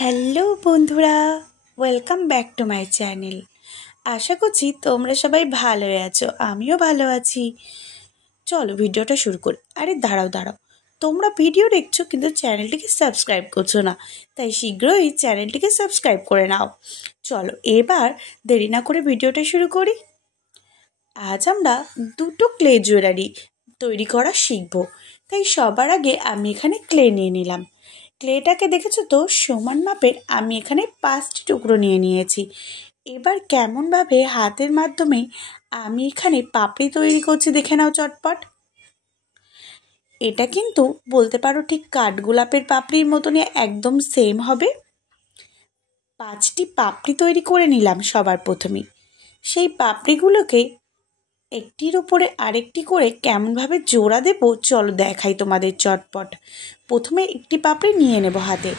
Hello বন্ধুরা, welcome back to my channel. আশা করছি তোমরা সবাই ভালো আছো, আমিও ভালো আছি। চলো ভিডিওটা শুরু করি। আরে দাঁড়াও, তোমরা ভিডিও দেখছো কিন্তু চ্যানেলটিকে সাবস্ক্রাইব করছো না, তাই শীঘ্রই চ্যানেলটিকে সাবস্ক্রাইব করে নাও। চলো এবার দেরি না করে ভিডিওটা শুরু করি। আজ আমরা দুটো ক্লে জুয়েলারি তৈরি করা শিখবো, তাই সবার আগে আমি এখানে ক্লে নিয়ে নিলাম। ক্লেটাকে দেখেছো তো, সমান মাপের আমি এখানে 5টি টুকরো নিয়ে নিয়েছি। এবার কেমনভাবে হাতের মাধ্যমে আমি এখানে পাপড়ি তৈরি করছি দেখে নাও চটপট। এটা কিন্তু বলতে পারো ঠিক কাঠগোলাপের পাপড়ির মতনই একদম সেম হবে। 5টি পাপড়ি তৈরি করে নিলাম সবার প্রথমেই। সেই পাপড়িগুলোকে একটির উপরে আরেকটি করে কেমনভাবে জোড়া দেবো চলো দেখাই তোমাদের চটপট। প্রথমে একটি পাপড়ি নিয়ে নেব হাতে,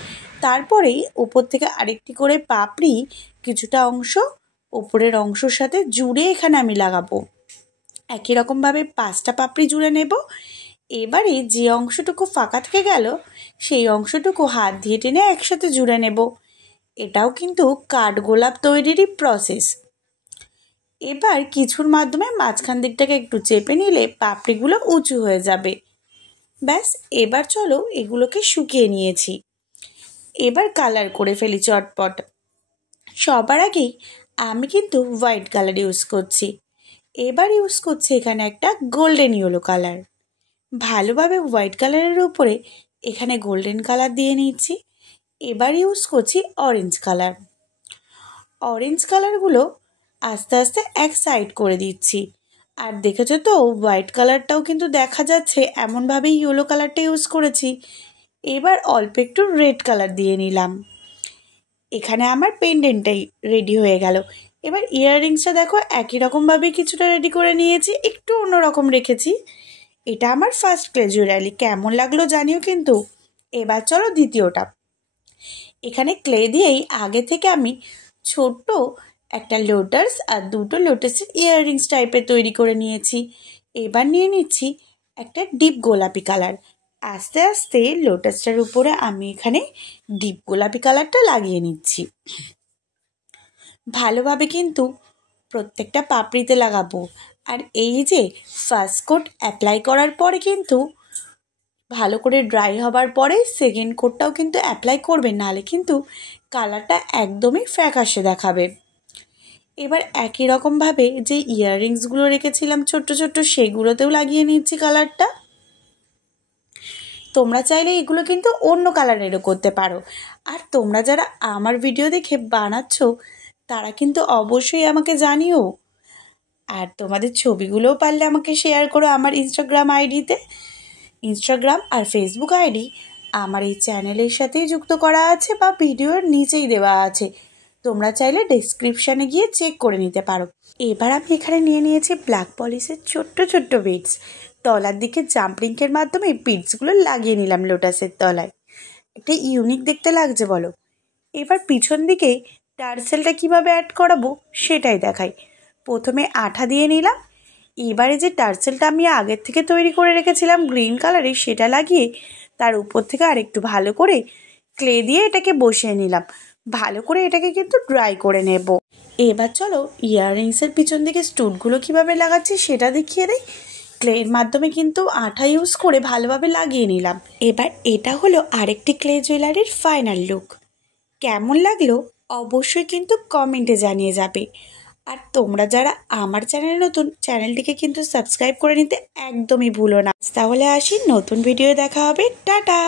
তারপরেই উপর থেকে আরেকটি করে পাপড়ি কিছুটা অংশ উপরের অংশের সাথে জুড়ে এখানে আমি লাগাবো। একই রকমভাবে 5টা পাপড়ি জুড়ে নেব। এবারে যে অংশটুকু ফাঁকা থেকে গেল সেই অংশটুকু হাত দিয়ে টেনে একসাথে জুড়ে নেব। এটাও কিন্তু কাঠগোলাপ তৈরিরই প্রসেস। এবার কিছুর মাধ্যমে মাঝখান দিকটাকে একটু চেপে নিলে পাপড়িগুলো উঁচু হয়ে যাবে। ব্যাস, এবার চলো এগুলোকে শুকিয়ে নিয়েছি। এবার কালার করে ফেলি চটপট। সবার আগেই আমি কিন্তু হোয়াইট কালার ইউজ করছি। এবার ইউজ করছি এখানে একটা গোল্ডেন ইয়েলো কালার। ভালোভাবে হোয়াইট কালারের উপরে এখানে গোল্ডেন কালার দিয়ে নিচ্ছি। এবার ইউজ করছি অরেঞ্জ কালার। অরেঞ্জ কালারগুলো আস্তে আস্তে এক সাইড করে দিচ্ছি। আর দেখেছো তো হোয়াইট কালারটাও কিন্তু দেখা যাচ্ছে, এমনভাবেই ইয়েলো কালারটা ইউজ করেছি। এবার অল্প একটু রেড কালার দিয়ে নিলাম। এখানে আমার পেন্ডেন্টটাই রেডি হয়ে গেল। এবার ইয়াররিংসটা দেখো একই রকমভাবে কিছুটা রেডি করে নিয়েছি, একটু অন্যরকম রেখেছি। এটা আমার ফার্স্ট ক্লে জুয়েলারি, কেমন লাগলো জানিও কিন্তু। এবার চলো দ্বিতীয়টা। এখানে ক্লে দিয়েই আগে থেকে আমি ছোট্ট একটা লোটাস আর দুটো লোটাসের ইয়াররিংস টাইপের তৈরি করে নিয়েছি। এবার নিয়ে নিচ্ছি একটা ডিপ গোলাপি কালার। আস্তে আস্তে লোটাসটার উপরে আমি এখানে ডিপ গোলাপি কালারটা লাগিয়ে নিচ্ছি। ভালোভাবে কিন্তু প্রত্যেকটা পাপড়িতে লাগাবো। আর এই যে ফার্স্ট কোট অ্যাপ্লাই করার পরে কিন্তু ভালো করে ড্রাই হবার পরে সেকেন্ড কোটটাও কিন্তু অ্যাপ্লাই করবে, নাহলে কিন্তু কালারটা একদমই ফ্যাকাশে দেখাবে। এবার একই রকমভাবে যে ইয়াররিংসগুলো রেখেছিলাম ছোট্ট ছোট্ট, সেগুলোতেও লাগিয়ে নিচ্ছি কালারটা। তোমরা চাইলে এগুলো কিন্তু অন্য কালারেরও করতে পারো। আর তোমরা যারা আমার ভিডিও দেখে বানাচ্ছ তারা কিন্তু অবশ্যই আমাকে জানিও। আর তোমাদের ছবিগুলোও পারলে আমাকে শেয়ার করো আমার ইনস্টাগ্রাম আইডিতে। ইনস্টাগ্রাম আর ফেসবুক আইডি আমার এই চ্যানেলের সাথেই যুক্ত করা আছে বা ভিডিওর নিচেই দেওয়া আছে, তোমরা চাইলে ডেসক্রিপশানে গিয়ে চেক করে নিতে পারো। এবার আমি এখানে নিয়ে নিয়েছি ব্ল্যাক পলিশের ছোট্ট ছোট্ট বিডস। তলার দিকে জাম্পরিংয়ের মাধ্যমে বিডসগুলো লাগিয়ে নিলাম লোটাসের তলায়। একটা ইউনিক দেখতে লাগছে বলো। এবার পিছন দিকে টার্সেলটা কিভাবে অ্যাড করাবো সেটাই দেখাই। প্রথমে আঠা দিয়ে নিলাম। এবারে যে টার্সেলটা আমি আগের থেকে তৈরি করে রেখেছিলাম গ্রিন কালারের, সেটা লাগিয়ে তার উপর থেকে আরেকটু ভালো করে ক্লে দিয়ে এটাকে বসিয়ে নিলাম। ভালো করে এটাকে কিন্তু ড্রাই করে নেব। এবার চলো ইয়াররিংসের পিছন দিকে স্টুডগুলো কিভাবে লাগাচ্ছি সেটা দেখিয়ে দেই। ক্লের মাধ্যমে কিন্তু আঠা ইউজ করে ভালোভাবে লাগিয়ে নিলাম। এবার এটা হলো আরেকটি ক্লে জুয়েলারির ফাইনাল লুক। কেমন লাগলো অবশ্যই কিন্তু কমেন্টে জানিয়ে যাবে। আর তোমরা যারা আমার চ্যানেলে নতুন, চ্যানেলটিকে কিন্তু সাবস্ক্রাইব করে নিতে একদমই ভুলো না। তাহলে আসি, নতুন ভিডিও দেখা হবে। টাটা।